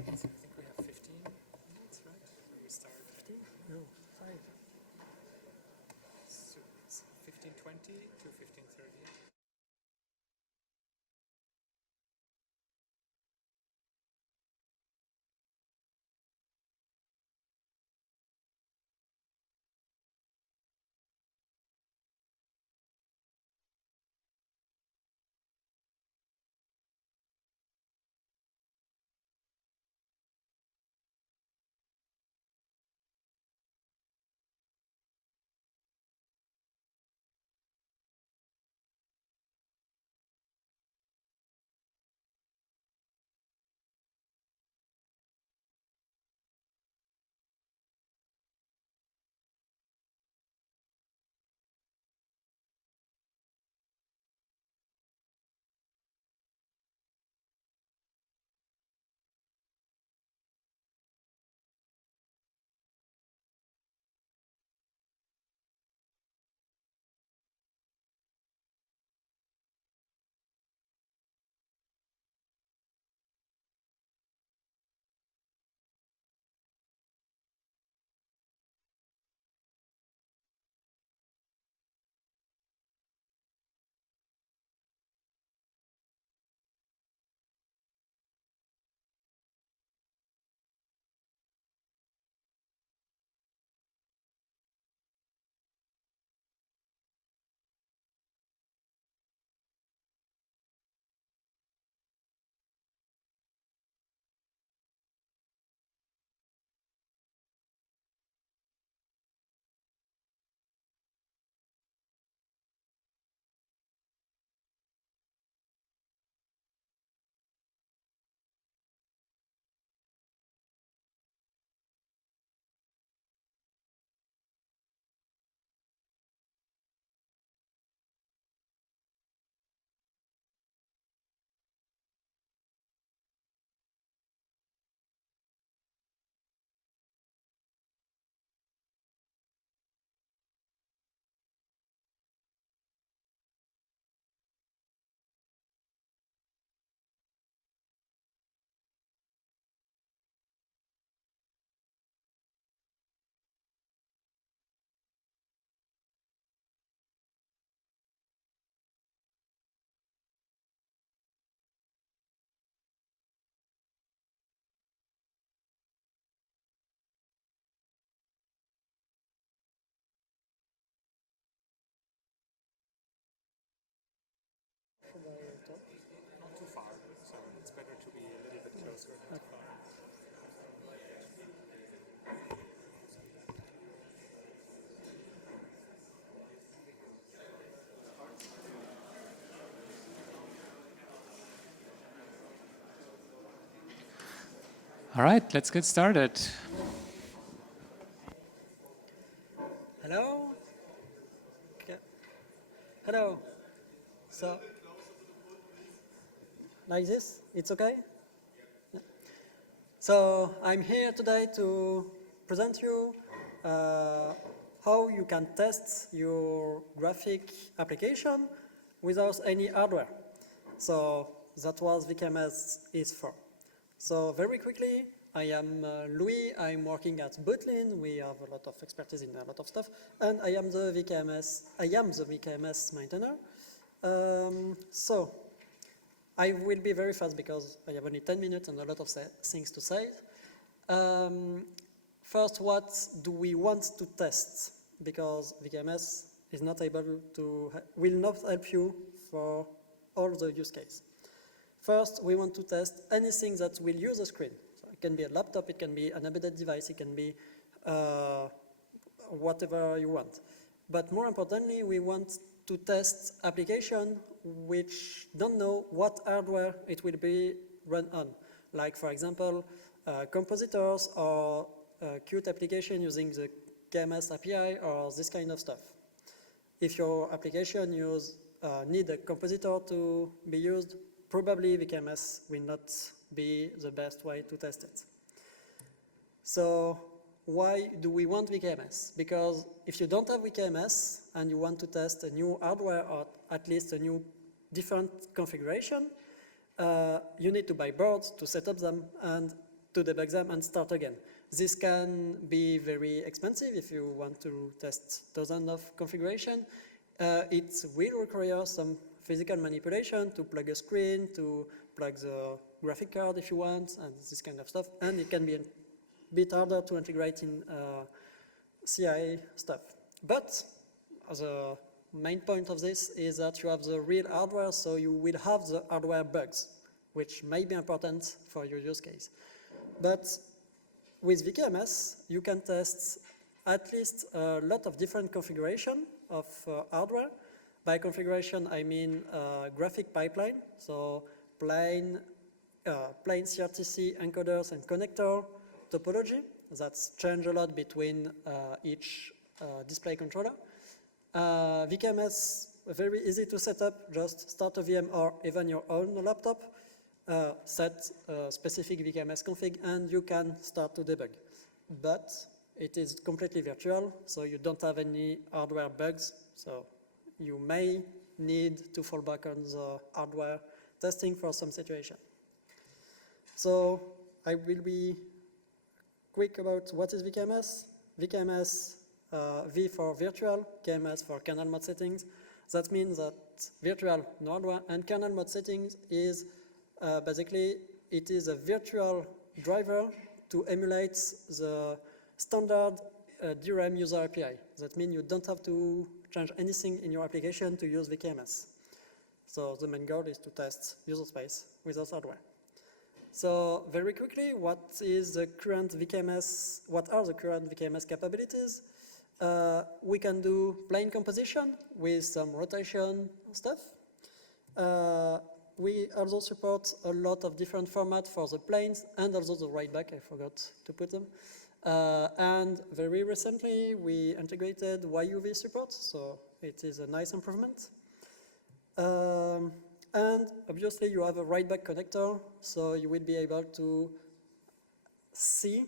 think we have 15 minutes, right? We start 15? No, 5. So it's 15:20 to 15:30. Not too far, so it's better to be a little bit closer than too far. All right, let's get started. Hello? Okay. Hello. So, like this? It's okay? Yeah. So, I'm here today to present you how you can test your graphic application without any hardware. So, that's what VKMS is for. So, very quickly, I am Louis, I'm working at Butlin, we have a lot of expertise in a lot of stuff, and I am the VKMS maintainer. So, I will be very fast because I have only 10 minutes and a lot of things to say. First, what do we want to test? Because VKMS is not able to, will not help you for all the use case. First, we want to test anything that will use a screen. So it can be a laptop, it can be an embedded device, it can be whatever you want. But more importantly, we want to test application which don't know what hardware it will be run on. Like, for example, compositors or Qt application using the KMS API or this kind of stuff. If your application need a compositor to be used, probably VKMS will not be the best way to test it. So why do we want VKMS? Because if you don't have VKMS and you want to test a new hardware or at least a new different configuration, you need to buy boards to set up them, and to debug them and start again. This can be very expensive if you want to test dozens of configuration. It will require some physical manipulation to plug a screen, to plug the graphic card if you want, and this kind of stuff. And it can be a bit harder to integrate in CI stuff. But the main point of this is that you have the real hardware, so you will have the hardware bugs, which may be important for your use case. But with VKMS, you can test at least a lot of different configuration of hardware. By configuration, I mean graphic pipeline, so plain CRTC encoders and connector topology. That's changed a lot between each display controller. VKMS, very easy to set up, just start a VM or even your own laptop, set a specific VKMS config, and you can start to debug. But it is completely virtual, so you don't have any hardware bugs, so you may need to fall back on the hardware testing for some situation. So I will be quick about what is VKMS. VKMS, V for virtual, KMS for kernel mode settings. That means that virtual, no hardware, and kernel mode settings is basically, it is a virtual driver to emulate the standard DRAM user API. That means you don't have to change anything in your application to use VKMS. So the main goal is to test user space without hardware. So very quickly, what is the current VKMS? What are the current VKMS capabilities? We can do plane composition with some rotation stuff. We also support a lot of different formats for the planes and also the write back. I forgot to put them. And very recently, we integrated YUV support, so it is a nice improvement. And obviously, you have a write back connector, so you will be able to see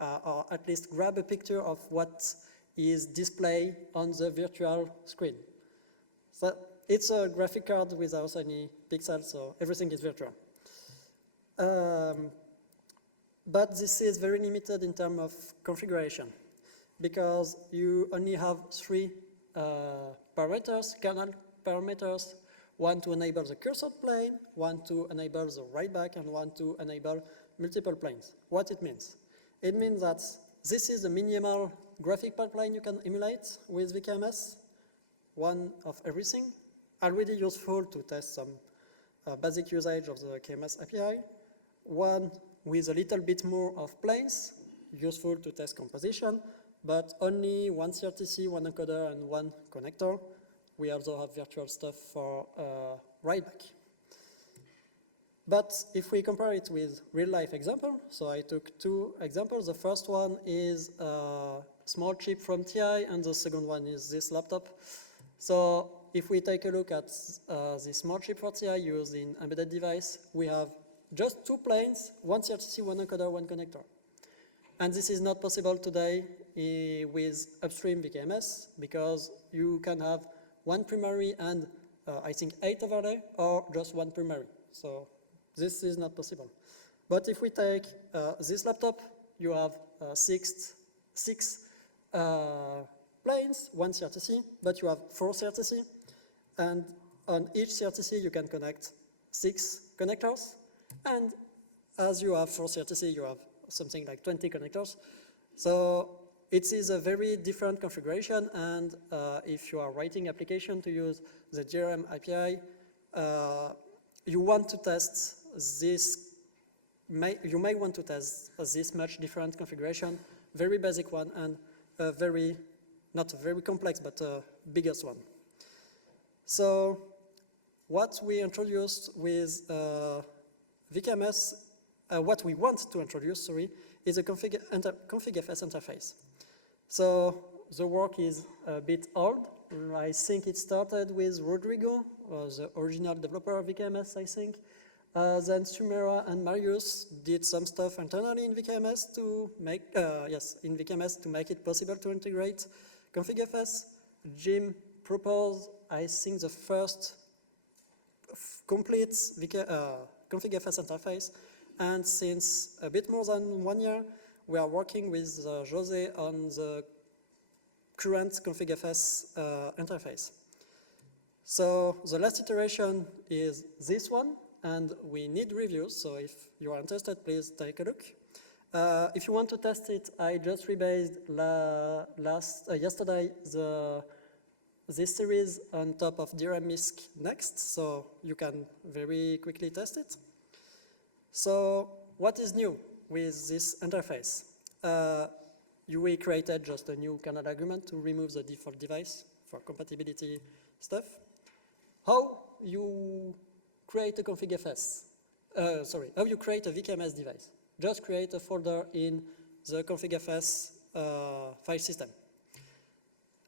or at least grab a picture of what is displayed on the virtual screen. So it's a graphic card without any pixels, so everything is virtual. But this is very limited in terms of configuration because you only have 3 parameters, kernel parameters, one to enable the cursor plane, one to enable the write back, and one to enable multiple planes. What it means? It means that this is the minimal graphic pipeline you can emulate with VKMS, one of everything, already useful to test some basic usage of the KMS API, one with a little bit more of planes, useful to test composition, but only one CRTC, one encoder, and one connector. We also have virtual stuff for write back. But if we compare it with real-life example, so I took 2 examples. The first one is a small chip from TI, and the second one is this laptop. So if we take a look at the small chip for TI used in embedded device, we have just 2 planes, one CRTC, one encoder, one connector. And this is not possible today with upstream VKMS because you can have one primary and I think 8 overlay, or just one primary. So this is not possible. But if we take this laptop, you have 6 planes, one CRTC, but you have 4 CRTC. And on each CRTC, you can connect 6 connectors. And as you have 4 CRTC, you have something like 20 connectors. So it is a very different configuration, and if you are writing application to use the DRM API, you want to test this. You may want to test this much different configuration, very basic one, and a very, not very complex, but biggest one. So what we introduced with VKMS, what we want to introduce, sorry, is a config.fs interface. So the work is a bit old. I think it started with Rodrigo, the original developer of VKMS, I think. Then Sumera and Marius did some stuff internally in VKMS to make, it possible to integrate config.fs. Jim proposed, I think, the first complete config.fs interface, and since a bit more than 1 year, we are working with Jose on the current config.fs interface. So the last iteration is this one, and we need reviews, so if you are interested, please take a look. If you want to test it, I just rebased yesterday this series on top of DRM MISC next, so you can very quickly test it. So what is new with this interface? We created just a new kernel argument to remove the default device for compatibility stuff. How you create a config.fs? How you create a VKMS device? Just create a folder in the config.fs file system.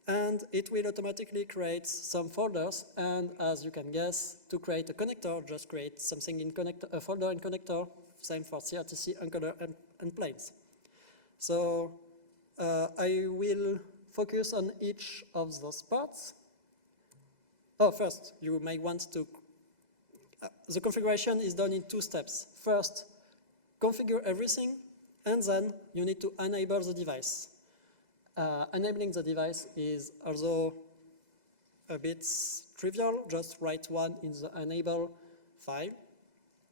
And it will automatically create some folders, and as you can guess, to create a connector, just create something in connector, a folder in connector, same for CRTC, encoder, and planes. So I will focus on each of those parts. Oh, first, you may want to, the configuration is done in 2 steps. First, configure everything, and then you need to enable the device. Enabling the device is also a bit trivial, just write one in the enable file.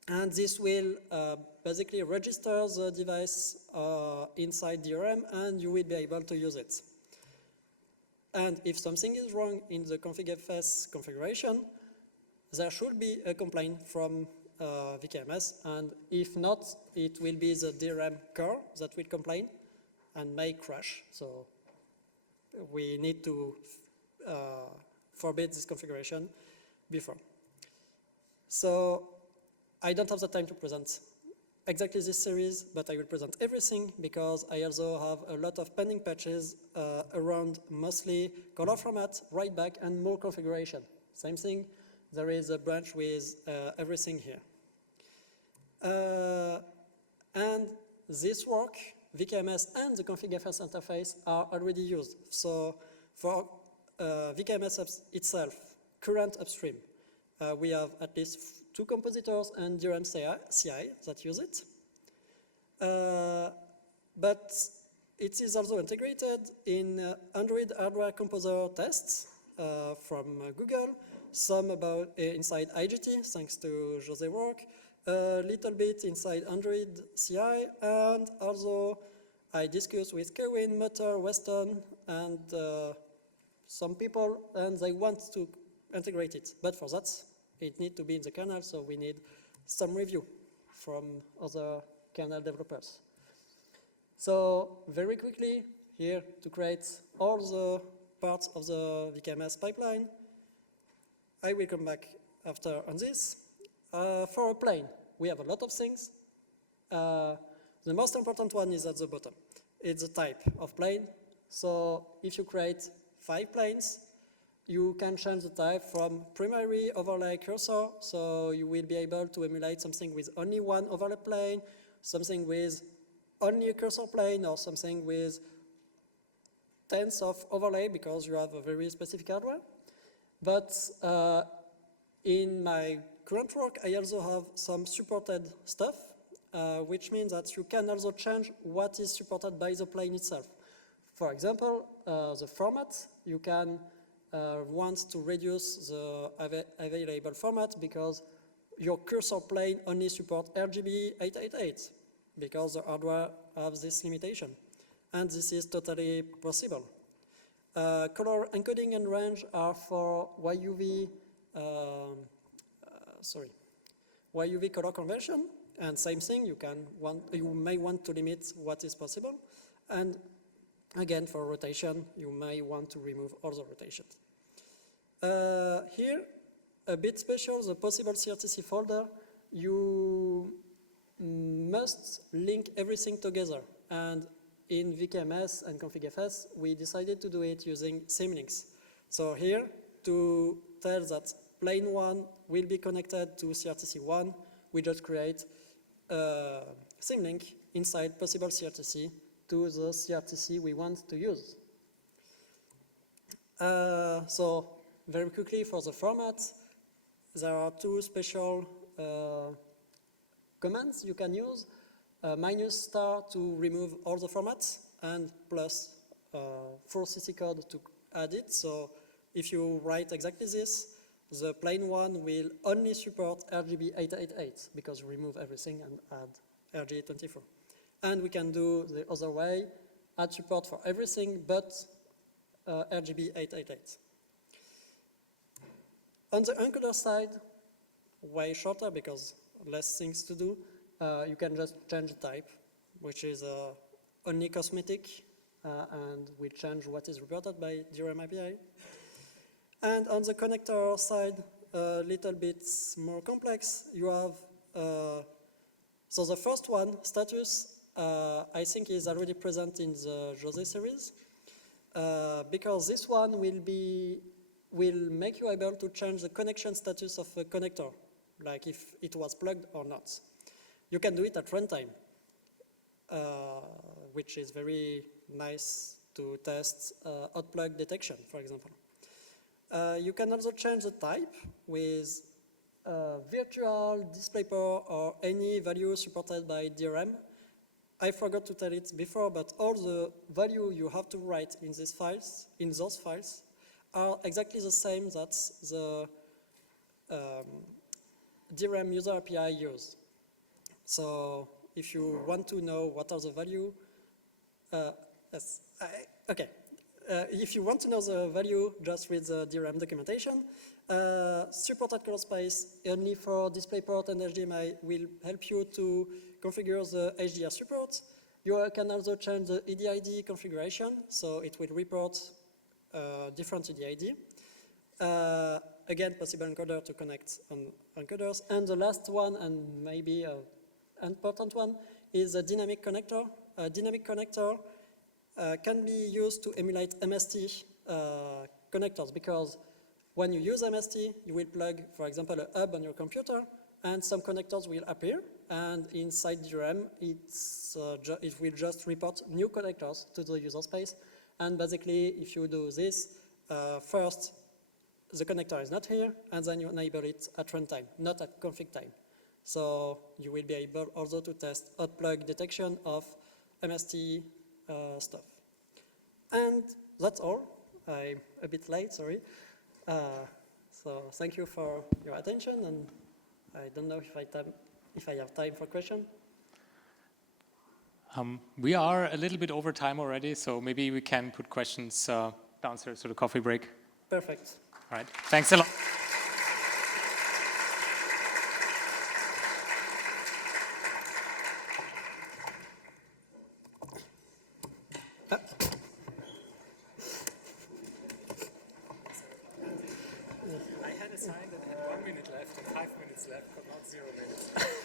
And this will basically register the device inside DRM, and you will be able to use it. And if something is wrong in the config.fs configuration, there should be a complaint from VKMS, and if not, it will be the DRM core that will complain and may crash. So we need to forbid this configuration before. So I don't have the time to present exactly this series, but I will present everything because I also have a lot of pending patches around mostly color format, write back, and more configuration. Same thing, there is a branch with everything here. And this work, VKMS and the config.fs interface are already used. So for VKMS itself, current upstream, we have at least 2 compositors and DRM CI that use it. But it is also integrated in Android hardware composer tests from Google, some about inside IGT, thanks to Jose work, a little bit inside Android CI, and also I discussed with Kerwin, Mutter, Weston, and some people, and they want to integrate it. But for that, it needs to be in the kernel, so we need some review from other kernel developers. So very quickly, here to create all the parts of the VKMS pipeline, I will come back after on this. For a plane, we have a lot of things. The most important one is at the bottom. It's the type of plane. So if you create 5 planes, you can change the type from primary overlay cursor, so you will be able to emulate something with only one overlay plane, something with only a cursor plane, or something with tens of overlay because you have a very specific hardware. But in my current work, I also have some supported stuff, which means that you can also change what is supported by the plane itself. For example, the format, you can want to reduce the available format because your cursor plane only supports RGB 888 because the hardware has this limitation. And this is totally possible. Color encoding and range are for YUV color conversion, and same thing, you may want to limit what is possible. And again, for rotation, you may want to remove all the rotations. Here, a bit special, the possible CRTC folder, you must link everything together. And in VKMS and config.fs, we decided to do it using symlinks. So here, to tell that plane 1 will be connected to CRTC1, we just create a symlink inside possible CRTC to the CRTC we want to use. So very quickly for the format, there are 2 special commands you can use, -* to remove all the formats, and plus full CC code to add it. So if you write exactly this, the plain one will only support RGB888 because you remove everything and add RG24. And we can do the other way, add support for everything but RGB888. On the encoder side, way shorter because less things to do. You can just change the type, which is only cosmetic, and we change what is reported by DRM API. And on the connector side, a little bit more complex. You have, so the first one, status, I think is already present in the Chauvet series, because this one will make you able to change the connection status of a connector, like if it was plugged or not. You can do it at runtime, which is very nice to test hot plug detection, for example. You can also change the type with virtual, DisplayPort, or any value supported by DRM. I forgot to tell it before, but all the value you have to write in these files, those files, are exactly the same that the DRM user API use. So if you want to know what are the value, if you want to know the value, just read the DRM documentation. Supported color space only for DisplayPort and HDMI will help you to configure the HDR support. You can also change the EDID configuration, so it will report different EDID. Again, possible encoder to connect on encoders. And the last one, and maybe an important one, is a dynamic connector. A dynamic connector can be used to emulate MST connectors, because when you use MST, you will plug, for example, a hub on your computer, and some connectors will appear, and inside DRM, it will just report new connectors to the user space. And basically, if you do this, first, the connector is not here, and then you enable it at runtime, not at config time. So you will be able also to test hot plug detection of MST stuff. And that's all. I'm a bit late, sorry. So thank you for your attention, and I don't know if I have time for questions. We are a little bit over time already, so maybe we can put questions downstairs to the coffee break. Perfect. All right, thanks a lot. I had a sign that had 1 minute left and 5 minutes left, but not 0 minutes.